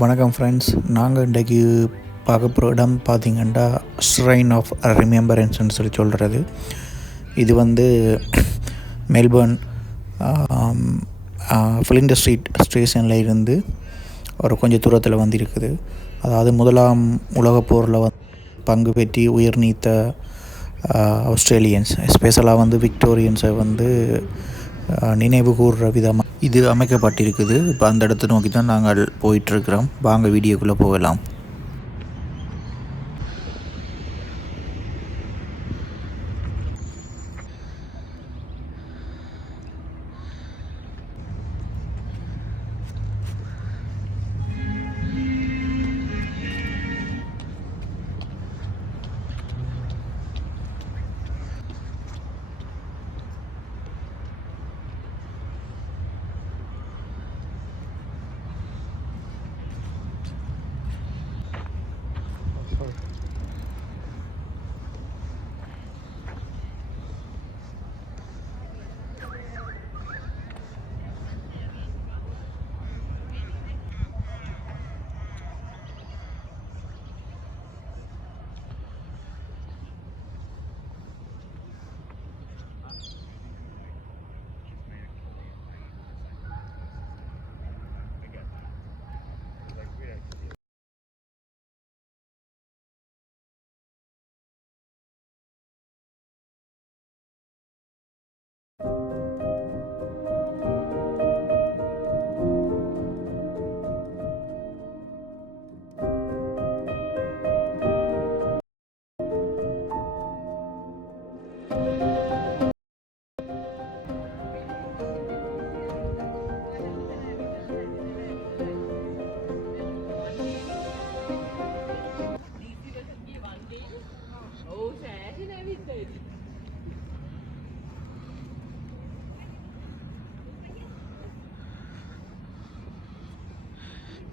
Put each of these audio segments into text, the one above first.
வணக்கம் ஃப்ரெண்ட்ஸ், நாங்கள் இன்றைக்கு பார்க்க போகிற இடம் பார்த்திங்கன்னா ஷ்ரைன் ஆஃப் ரிமெம்பரன்ஸ்னு சொல்கிறது. இது வந்து மெல்பர்ன் ஃபிலிண்டர் ஸ்ட்ரீட் ஸ்டேஷனில் இருந்து ஒரு கொஞ்சம் தூரத்தில் வந்து இருக்குது. அதாவது முதலாம் உலகப் போரில் பங்கு பெற்றி உயிர் நீத்த ஆஸ்திரேலியன்ஸ், எஸ்பெஷலாக வந்து விக்டோரியன்ஸை வந்து நினைவு கூறுற விதமாக இது அமைக்கப்பட்டிருக்குது. இப்போ அந்த இடத்தை நோக்கி தான் நாங்கள் போயிட்டுருக்கிறோம். வாங்க வீடியோக்குள்ளே போகலாம்.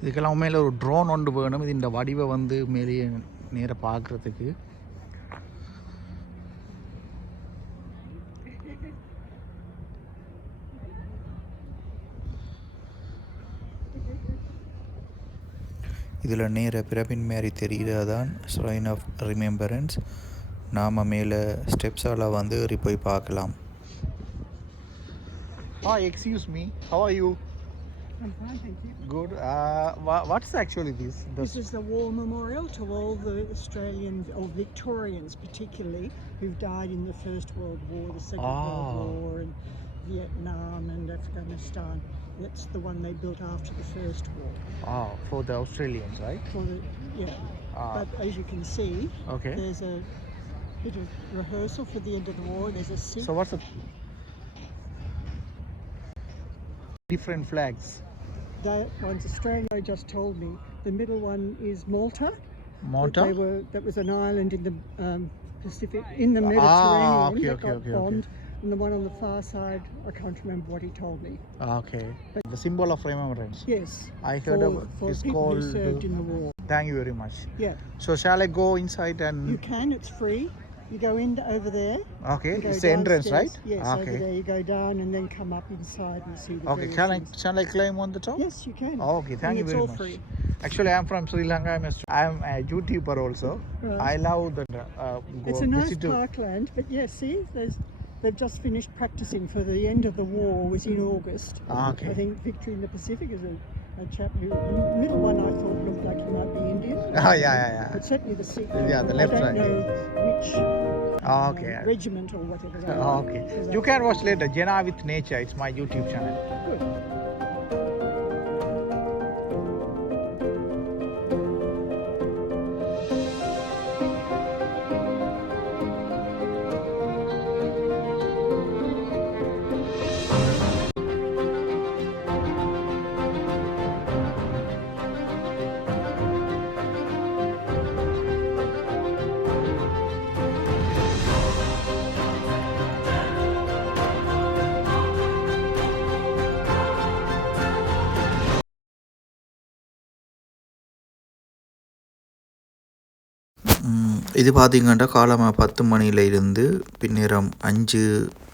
இதுக்கெல்லாம் உண்மையில் ஒரு ட்ரோன் ஒன்று வேணும். இது இந்த வடிவை வந்து மேலே நேராக பார்க்குறதுக்கு. இதில் நேர பிறப்பின் மாரி தெரிகிறதான் ஷ்ரைன் ஆஃப் ரிமெம்பரன்ஸ். நாம் மேலே ஸ்டெப்ஸால் வந்து ஏறி போய் பார்க்கலாம். Excuse me, how are you? I'm fine, thank you. Good. What's actually this? This is the war memorial to all the Australians, or Victorians particularly, who've died in the First World War, the Second World War, and Vietnam and Afghanistan. That's the one they built after the First War. For the Australians, right? Yeah. But as you can see, okay, there's a bit of rehearsal for the end of the war. There's a sit. So what's the different flags? That one's Australia. I just told me. The middle one is Malta. Malta? That was an island in the Pacific, in the Mediterranean. Okay, that okay, got okay, bombed. And the one on the far side, I can't remember what he told me. Okay. The symbol of remembrance. Yes. I heard for it's people called. who served in the war. Thank you very much. Yeah. So shall I go inside and? You can. It's free. You go in over there. Okay. It's the entrance, right? Yes. Okay. Over there, you go down and then come up inside and see the. Okay. things. Shall I climb on the top? Yes, you can. Okay. Thank you it's very all much. free. Actually, I'm from Sri Lanka. I'm a YouTuber also. Right. I love the. It's a nice parkland, but see, they've just finished practicing for the end of the war. Was in August. Okay. I think Victory in the Pacific is a chap who, the middle one I thought looked like he might be Indian. Yeah. But certainly the Sikh. Yeah, the left I side. don't know which Okay. regiment or whatever. Okay. You can watch later. Jena with Nature. It's my YouTube channel. Good. இது பார்த்திங்கன்னா காலமாக 10 மணியில் இருந்து பின்னேரம் 5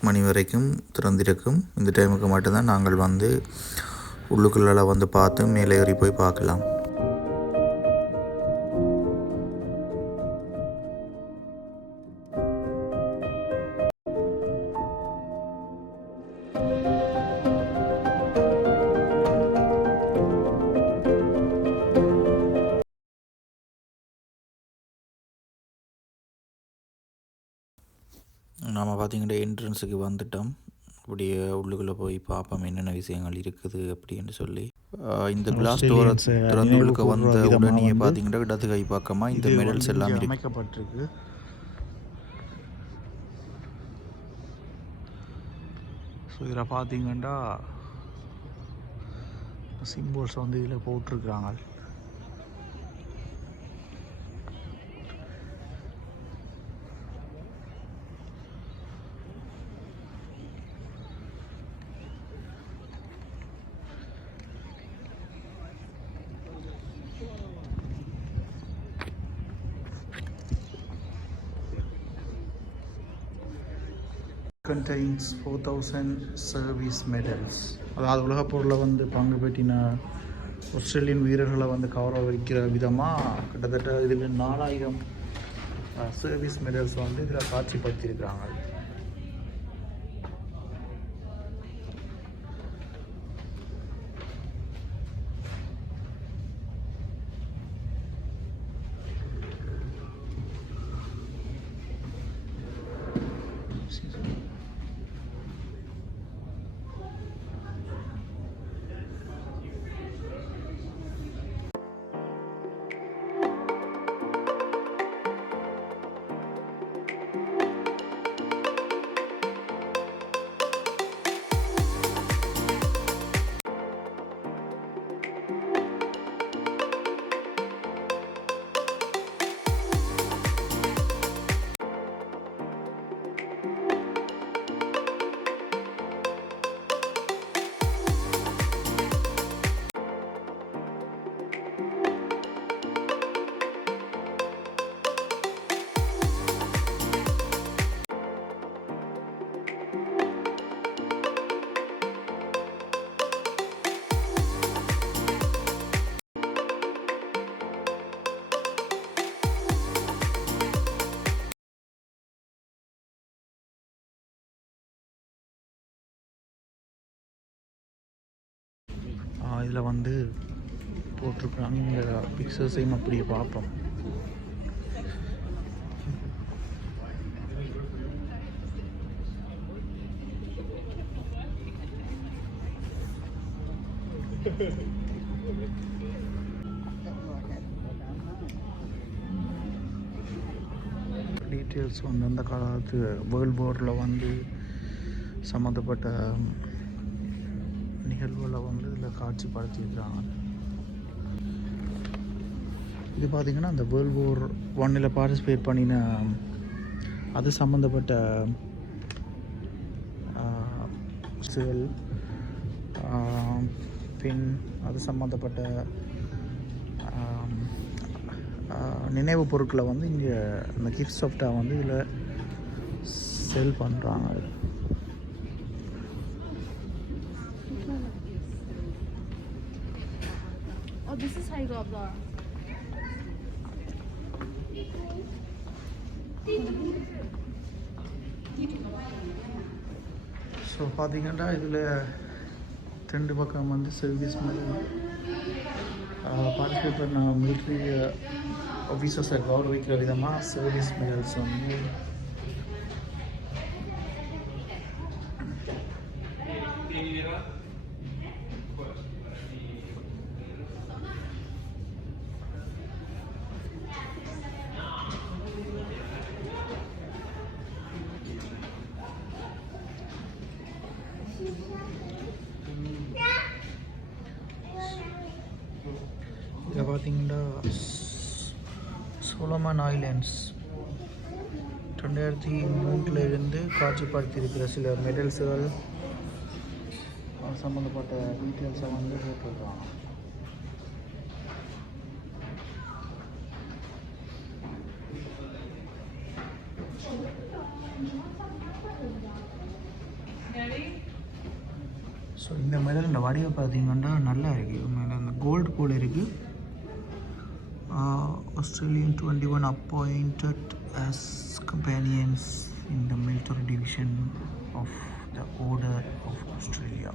மணி வரைக்கும் திறந்திருக்கும். இந்த டைமுக்கு மட்டும்தான் நாங்கள் வந்து உள்ளுக்குள்ளே வந்து பார்த்து மேலே ஏறி போய் பார்க்கலாம். பார்த்தீங்கன்னா என்ட்ரன்ஸுக்கு வந்துட்டோம். அப்படியே உள்ளுக்குள்ளே போய் பார்ப்போம் என்னென்ன விஷயங்கள் இருக்குது அப்படின்னு சொல்லி. இந்த கிளாஸ் டோரை திறந்து உள்ளுக்க வந்த உடனே பார்த்தீங்கன்னா இடது கை பக்கமாக இந்த மெடல்ஸ் எல்லாம் அமைக்கப்பட்டிருக்கு. ஸோ இதில் பார்த்தீங்கன்னா சிம்பிள்ஸ் வந்து இதில் போட்டிருக்கிறாங்க. contains 4000 service medals. அதாவது உலகப் போரில் வந்து பங்கு பெற்றின ஆஸ்திரேலியன் வீரர்களை வந்து கௌரவிக்கிற விதமாக கிட்டத்தட்ட இதில் 4000 சர்வீஸ் மெடல்ஸ் வந்து இதில் காட்சிப்படுத்தியிருக்கிறாங்க. இதில் வந்து போட்டிருக்காங்க. இந்த பிக்சர்ஸையும் அப்படியே பார்ப்போம். டீட்டெயில்ஸ் வந்து அந்த காலத்து வேர்ல்ட் வாரில் வந்து சம்மந்தப்பட்ட நிகழ்வுகளை வந்து இதில் காட்சிப்படுத்தியிருக்கிறாங்க. இது பார்த்திங்கன்னா அந்த வேர்ல்ட் வார் 1 பார்ட்டிசிபேட் பண்ணின அது சம்மந்தப்பட்ட பின் அது சம்மந்தப்பட்ட நினைவு பொருட்களை வந்து இங்கே இந்த கிஃப்ட் சாஃப்டாக வந்து இதில் செல் பண்ணுறாங்க. Oh, this is how you go up there. So பார்த்தீங்கன்னா இதில் 2 பக்கம் வந்து சர்வீஸ் மாதிரி பார்ட்டிசிபேட் பண்ண மிலிட்ரி ஆஃபீஸர்ஸை கௌரவிக்கிற விதமாக சர்வீஸ் மெடல்ஸ் வந்து இதில் பார்த்தீங்கன்னா சோலமன் ஐலண்ட்ஸ் 2003 காட்சிப்படுத்தியிருக்கிற சில மெடல்ஸுகள் சம்மந்தப்பட்ட டீட்டெயில்ஸை வந்து போட்டிருக்காங்க. ஸோ இந்த மெடல் இந்த வடிவை பார்த்தீங்கன்னா நல்லா இருக்குது. மேலே அந்த கோல்டு போல் இருக்குது. Australian 21 appointed as companions in the military division of the Order of Australia.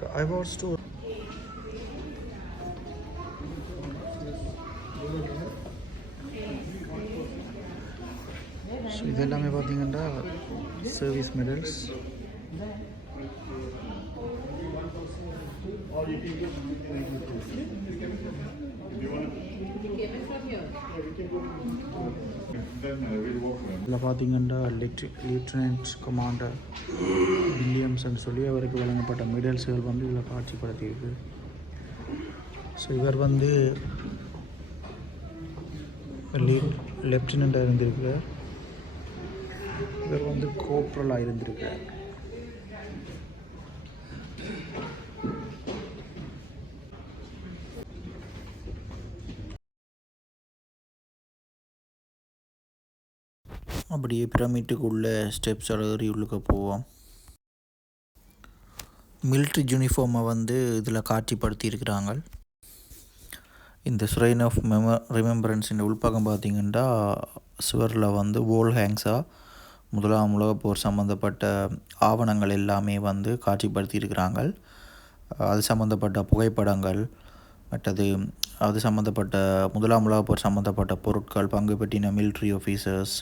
The awards to so இது எல்லாமே பார்த்தீங்கன்னா சர்வீஸ் மெடல்ஸ். இதில் பார்த்தீங்கன்னா லெப்டினன்ட் கமாண்டர் வில்லியம்ஸ்ன்னு சொல்லி அவருக்கு வழங்கப்பட்ட மெடல்ஸ்கள் வந்து இதில் காட்சிப்படுத்தியிருக்கு. ஸோ இவர் வந்து லெப்டினண்ட்டாக இருந்திருக்கிறார். இவர் வந்து கோப்ரலாக இருந்திருக்கிறார். அப்படியே பிரமிட்டுக்குள்ள ஸ்டெப்ஸ் ஏறி உள்ளுக்க போவோம். மிலிட்ரி யூனிஃபார்மை வந்து இதில் காட்சிப்படுத்தி இருக்கிறாங்க. இந்த ஸ்ரைன் ஆஃப் ரிமெம்பரன்ஸ் இந்த உள்பக்கம் பார்த்திங்கன்னா சுவரில் வந்து வால் ஹேங்ஸாக முதலாம் உலகப் போர் சம்மந்தப்பட்ட ஆவணங்கள் எல்லாமே வந்து காட்சிப்படுத்தி இருக்கிறாங்க. அது சம்மந்தப்பட்ட புகைப்படங்கள், மற்றது அது சம்மந்தப்பட்ட முதலாம் உலகப் போர் சம்மந்தப்பட்ட பொருட்கள், பங்கு பெற்றின மிலிட்ரி ஆஃபீஸர்ஸ்,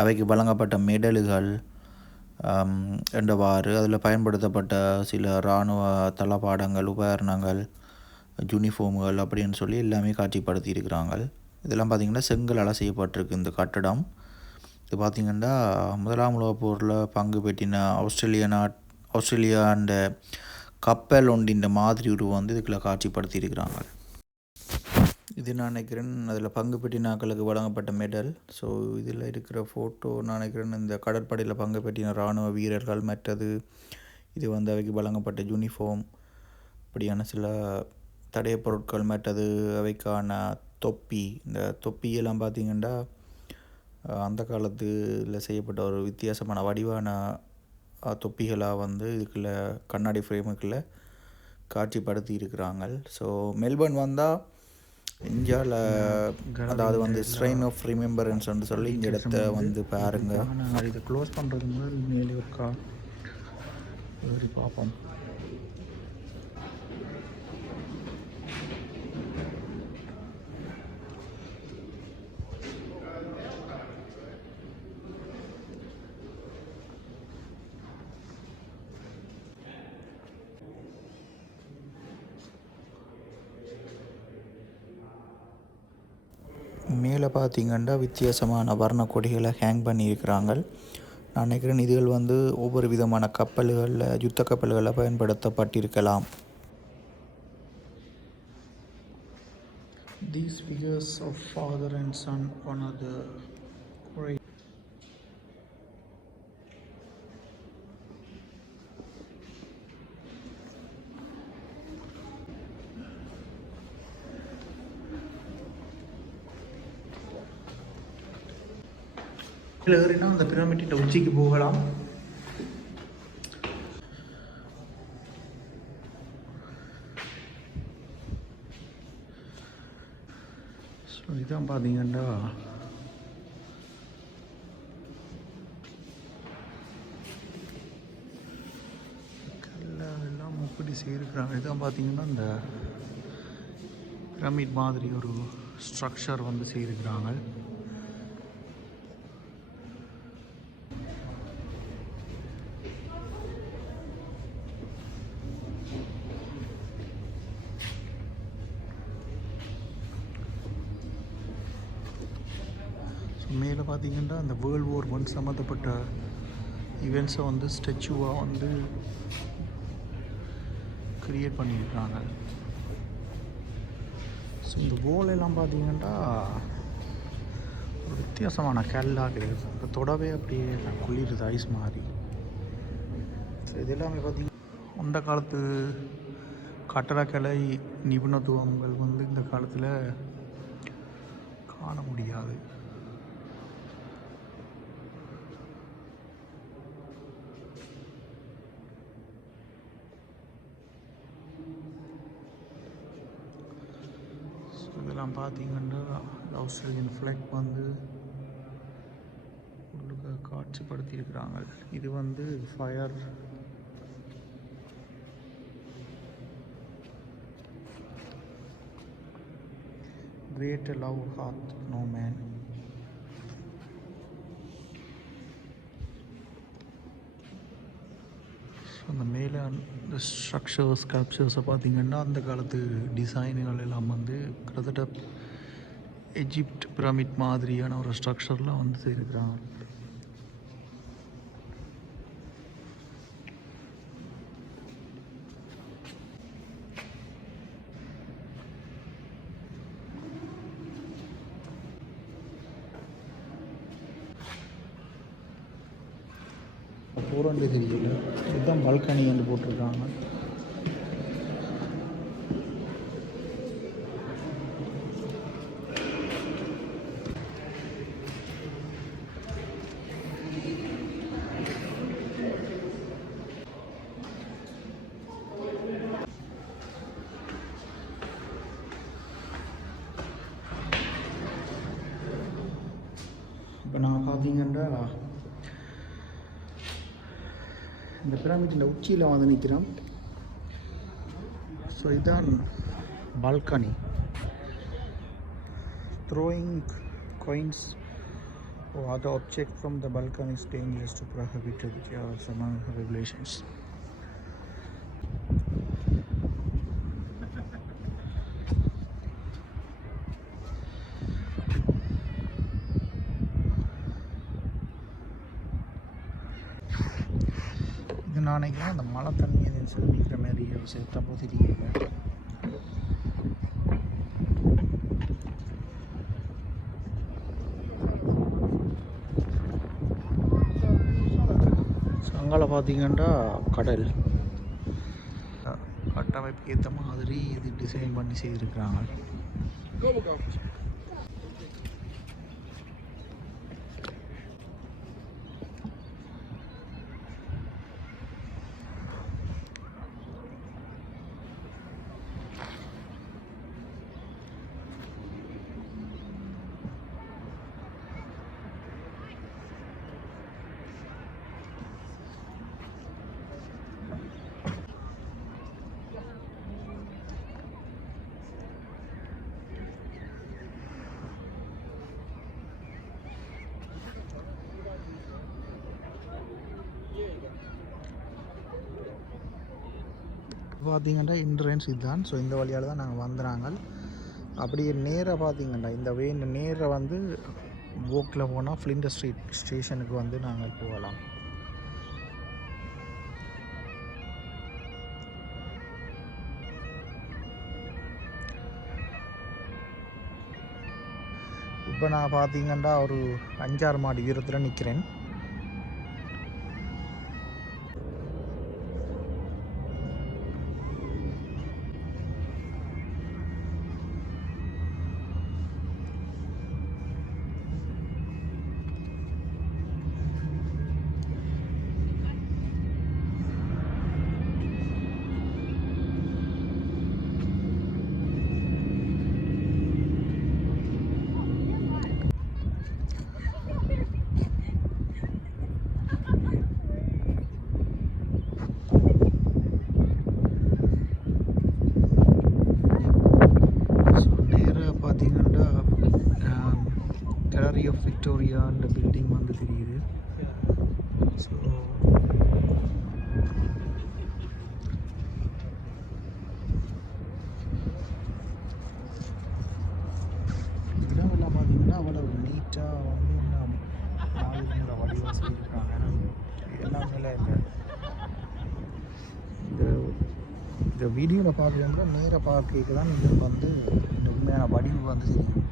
அவைக்கு வழங்கப்பட்ட மெடல்கள் என்றவாறு அதில் பயன்படுத்தப்பட்ட சில இராணுவ தளபாடங்கள், உபகரணங்கள், யூனிஃபார்ம்கள் அப்படின்னு சொல்லி எல்லாமே காட்சிப்படுத்தி இருக்கிறாங்க. இதெல்லாம் பார்த்திங்கன்னா செங்கலால் செய்யப்பட்டிருக்கு இந்த கட்டடம். இது பார்த்திங்கன்னா முதலாம் உலகப் போரில் பங்கு பெற்றின ஆஸ்திரேலியா அண்ட் கப்பல் ஒன்றின் மாதிரி உருவம் வந்து இதுக்குள்ள காட்சிப்படுத்தி இருக்கிறாங்க. இது நான் நினைக்கிறேன் அதில் பங்கு பெற்றினாக்களுக்கு வழங்கப்பட்ட மெடல். ஸோ இதில் இருக்கிற ஃபோட்டோ நான் நினைக்கிறேன் இந்த கடற்படையில் பங்கு பெற்றின இராணுவ வீரர்கள், மற்றது இது வந்து அவைக்கு வழங்கப்பட்ட யூனிஃபார்ம், அப்படியான சில தடய பொருட்கள், மற்றது அவைக்கான தொப்பி. இந்த தொப்பியெல்லாம் பார்த்திங்கன்னா அந்த காலத்தில் செய்யப்பட்ட ஒரு வித்தியாசமான வடிவான தொப்பிகளாக வந்து இதுக்குள்ள கண்ணாடி ஃப்ரேமுக்குள்ளே காட்சிப்படுத்தி இருக்கிறாங்க. ஸோ மெல்பர்ன் வந்தால் இந்தியாவில் அதாவது வந்து ஸ்ட்ரைன் ஆஃப் ரிமெம்பரன்ஸ் வந்து சொல்லி இந்த இடத்த வந்து பாருங்கள். நாங்கள் இதை க்ளோஸ் பண்ணுறது முதல் மேலே இருக்கா ஏறி பார்ப்போம். மேலே பார்த்திங்கன்னா வித்தியாசமான வர்ண கொடிகளை ஹேங் பண்ணியிருக்கிறாங்க. நான் நினைக்கிறேன் இதுகள் வந்து ஒவ்வொரு விதமான கப்பல்களில், யுத்த கப்பல்களில் பயன்படுத்தப்பட்டிருக்கலாம். These figures of father and son, one of the great ஏறினா அந்த பிரமிட்டின் உச்சிக்கு போகலாம். ஸோ இதான் பார்த்தீங்கன்னா எல்லாம் முப்படி செய்திருக்கிறாங்க. இதான் பார்த்தீங்கன்னா இந்த பிரமிட் மாதிரி ஒரு ஸ்ட்ரக்சர் வந்து செய்திருக்கிறாங்க. மேலே பார்த்தீங்கன்னா அந்த வேர்ல்ட் வார் I சம்மந்தப்பட்ட ஈவெண்ட்ஸை வந்து ஸ்டெச்சுவாக வந்து க்ரியேட் பண்ணியிருக்காங்க. ஸோ இந்த வாலெல்லாம் பார்த்தீங்கன்னா ஒரு வித்தியாசமான கல்லாக இருக்குது. இப்போ தொடவே அப்படியே குளிருது, ஐஸ் மாதிரி. ஸோ இது எல்லாமே பார்த்திங்கன்னா அந்த காலத்து கட்டடக்கலை நிபுணத்துவங்கள் வந்து இந்த காலத்தில் காண முடியாது. இதெல்லாம் பார்த்தீங்கன்னா ஆஸ்திரேலியன் ஃப்ளாக் வந்து உள்ளுக்கு காட்சிப்படுத்தியிருக்கிறாங்க. இது வந்து fire great love hath no man. அந்த மேலே இந்த ஸ்ட்ரக்சர்ஸ் ஸ்கல்ப்சர்ஸை பார்த்திங்கன்னா அந்த காலத்து டிசைனுகள் எல்லாம் வந்து கிட்டத்தட்ட எஜிப்ட் பிரமிட் மாதிரியான ஒரு ஸ்ட்ரக்சர்லாம் வந்து செய்திருக்கிறாங்க. போகிறோண்டே தெரியல, இதுதான் பால்கனி வந்து போட்டிருக்காங்க. இப்போ நான் பார்த்தீங்கன்னா இந்த பிரமிடின் உச்சியில் வந்து நிற்கிறோம். ஸோ இதுதான் balcony. Throwing coins or other object from the balcony is dangerous to prohibited among regulations. இது நான் நினைக்கிறேன் அந்த மழை தண்ணி எதுன்னு சொல்லி நிற்கிற மாதிரி சேர்த்தப்போ தெரியல. அங்கால பார்த்தீங்கன்னா கடல் கட்டமைப்பு ஏற்ற மாதிரி இது டிசைன் பண்ணி செய்திருக்கிறாங்க. பார்த்தீங்கன்னா என்ட்ரன்ஸ் இதுதான். ஸோ இந்த வழியால் தான் நாங்கள் வந்துடுறாங்க. அப்படியே நேராக பார்த்தீங்கன்னா இந்த வே நேராக வந்து போக்கில் போனால் ஃப்ளிண்டர் ஸ்ட்ரீட் ஸ்டேஷனுக்கு வந்து நாங்கள் போகலாம். இப்போ நான் பார்த்தீங்கன்னா ஒரு 5-6 மாடி உயரத்தில் நிற்கிறேன். கேலரி ஆஃப் விக்டோரியா அந்த பில்டிங் வந்து தெரியுது. ஸோ இடமெல்லாம் பார்த்தீங்கன்னா அவ்வளோ நீட்டாக வந்து என்ன வடிவாக செய்திருக்காங்க. எல்லாம் மேலே இந்த வீடியோவில் பார்க்குறதுல நேராக பார்க்க தான் இது வந்து இந்த உண்மையான வடிவு வந்து தெரியும்.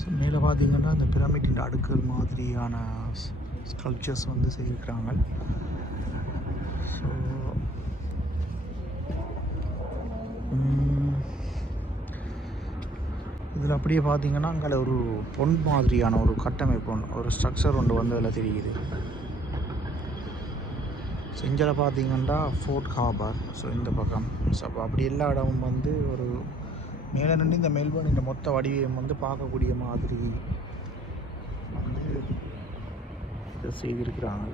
ஸோ மேலே பார்த்தீங்கன்னா இந்த பிரமிடின் அடுக்குகள் மாதிரியான ஸ்கல்ப்சர்ஸ் வந்து செய்திருக்கிறாங்க. ஸோ இதில் அப்படியே பார்த்தீங்கன்னா அங்கே ஒரு பொன் மாதிரியான ஒரு கட்டமைப்பு ஒன்று, ஒரு ஸ்ட்ரக்சர் ஒன்று வந்து அதில் தெரியுது. செஞ்சில் பார்த்தீங்கன்னா ஃபோர்ட் ஹார்பர். ஸோ இந்த பக்கம் ஸோ அப்போ அப்படி எல்லா இடமும் வந்து ஒரு மேலே நின்று இந்த மெல்பர்ன் இந்த மொத்த வடிவம் வந்து பார்க்கக்கூடிய மாதிரி வந்து இதை செய்திருக்கிறாங்க.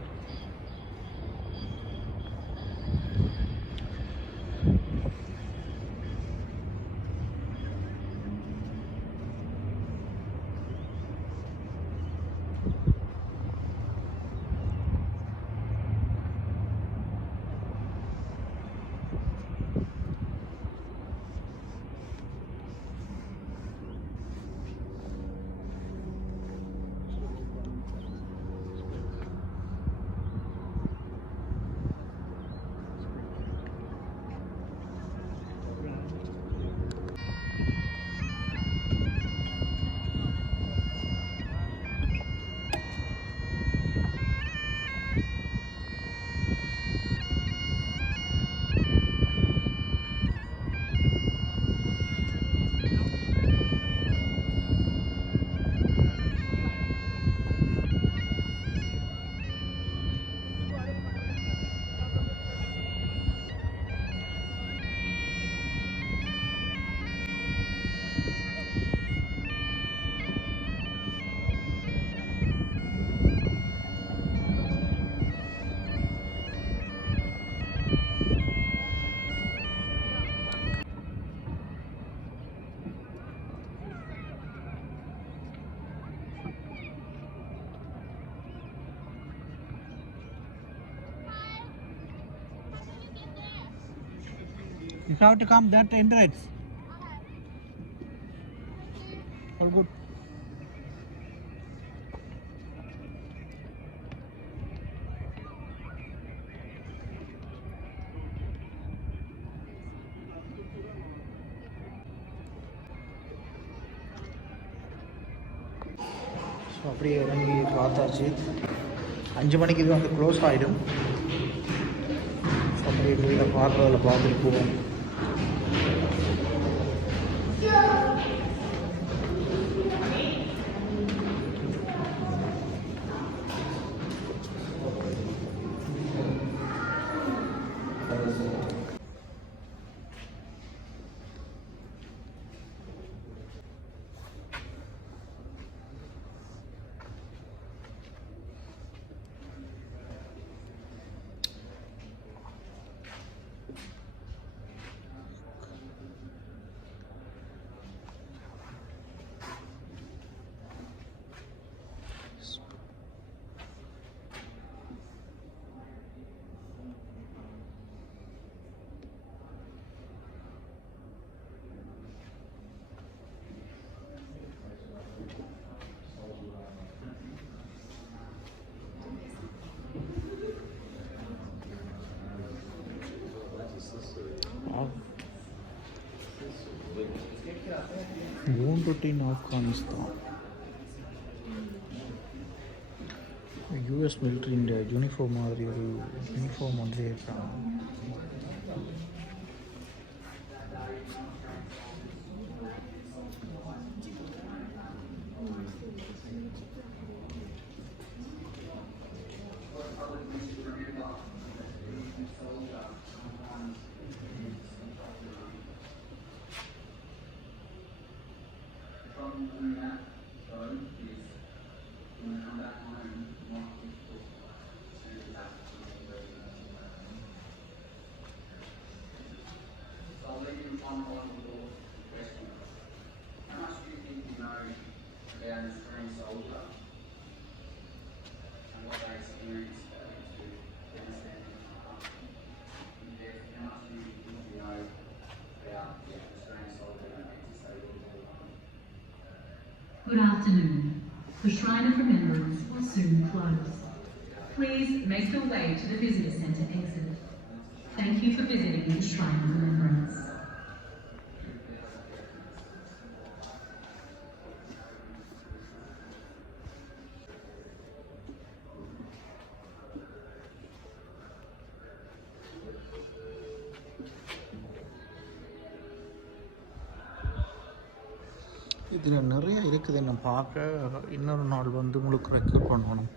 You have to come that entrance. All good. So அப்படியே இறங்கி பார்த்தாச்சு. 5 மணிக்கு இது வந்து க்ளோஸ் ஆகிடும். அப்படியே வெளியில் பார்க்குறதில் பார்த்துட்டு போவோம். wounded in Afghanistan. US military uniform மாதிரி ஒரு யூனிஃபார்ம் ஒன்றே இருக்காங்க. Good afternoon. The Shrine of Remembrance will soon close. Please make your way to the Visitor Centre exit. Thank you for visiting the Shrine of Remembrance. இதில் நிறைய இருக்குது என்ன பார்க்க. இன்னொரு நாள் வந்து முழுக்க ரெக்கார்ட் பண்ணணும்.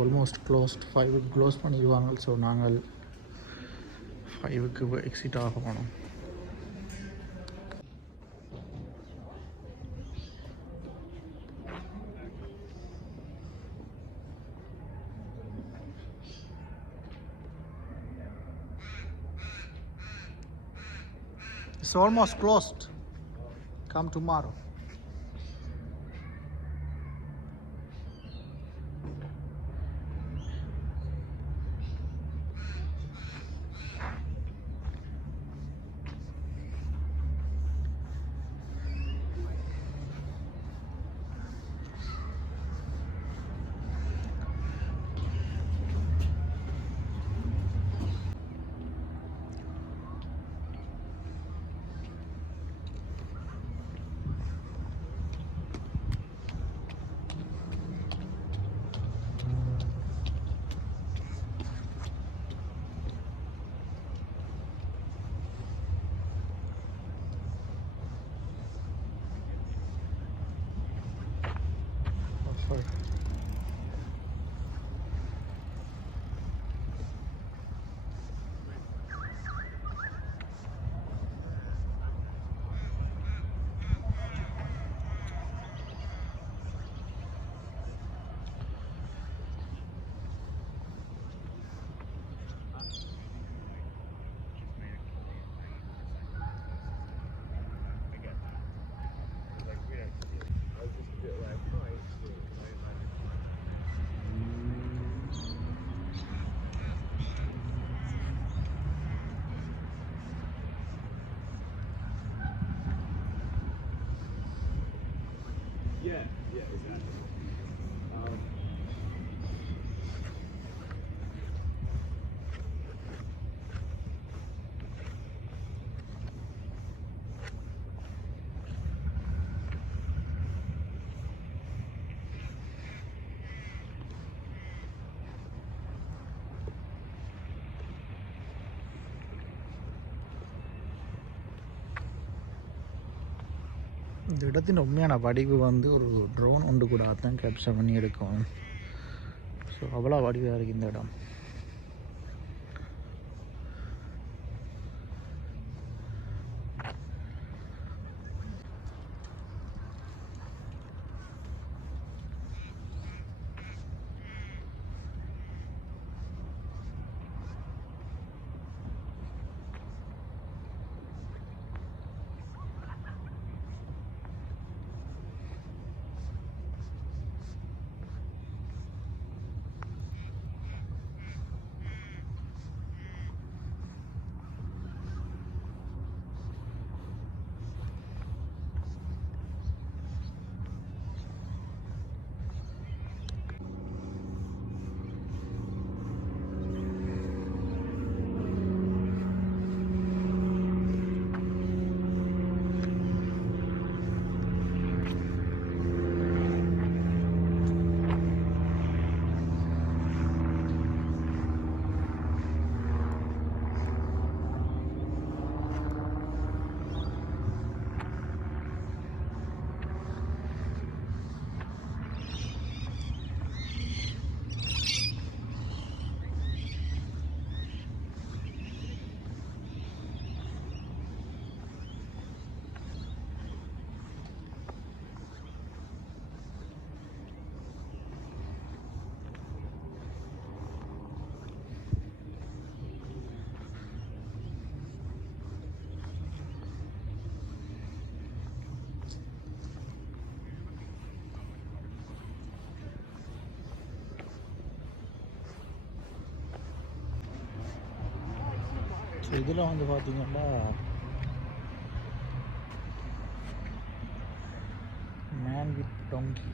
ஆல்மோஸ்ட் க்ளோஸ்ட் 5க்கு க்ளோஸ் பண்ணிடுவாங்க. ஸோ நாங்கள் 5க்கு எக்ஸிட் ஆகணும். It's almost closed. Come tomorrow. Yeah, exactly. இந்த இடத்தின் உண்மையான வடிவு வந்து ஒரு ட்ரோன் ஒன்று கூட தான் கேப்சர் பண்ணி எடுக்கும். ஸோ அவ்வளோ வடிவாக இருக்குது இந்த இடம். ஸோ இதில் வந்து பார்த்தீங்கன்னா man with donkey.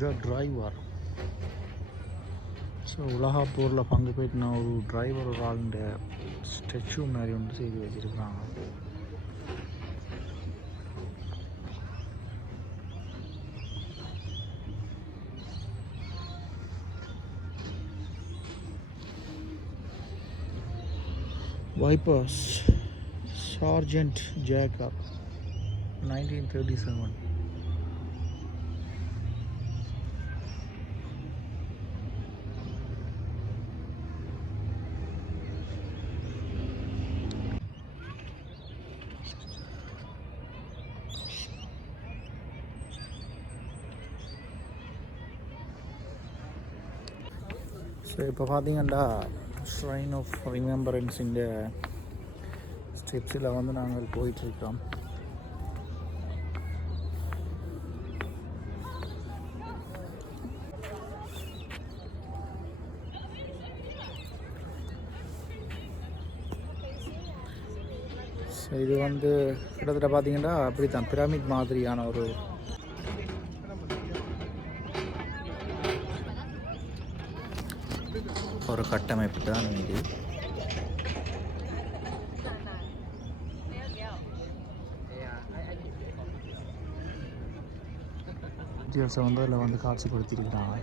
The driver. So உலக போரில் பங்கு பெற்றின ஒரு டிரைவர் ஒரு ஆளுண்ட ஸ்டெச்சு மாதிரி ஒன்று செய்து வச்சுருக்காங்க. Vipers sergeant Jacob 1937. ஸோ இப்போ பார்த்தீங்கன்னா ஷ்ரைன் ஆஃப் ரிமெம்பரன்ஸ் இந்த ஸ்டெப்ஸில் வந்து நாங்கள் போயிட்டுருக்கோம். ஸோ இது வந்து கிட்டத்தட்ட பார்த்தீங்கன்னா அப்படி தான் பிரமிட் மாதிரியான ஒரு கட்டமைப்பு தான் இது. வித்தியாசம் வந்து அதில் வந்து காட்சிப்படுத்தியிருக்கிறாங்க.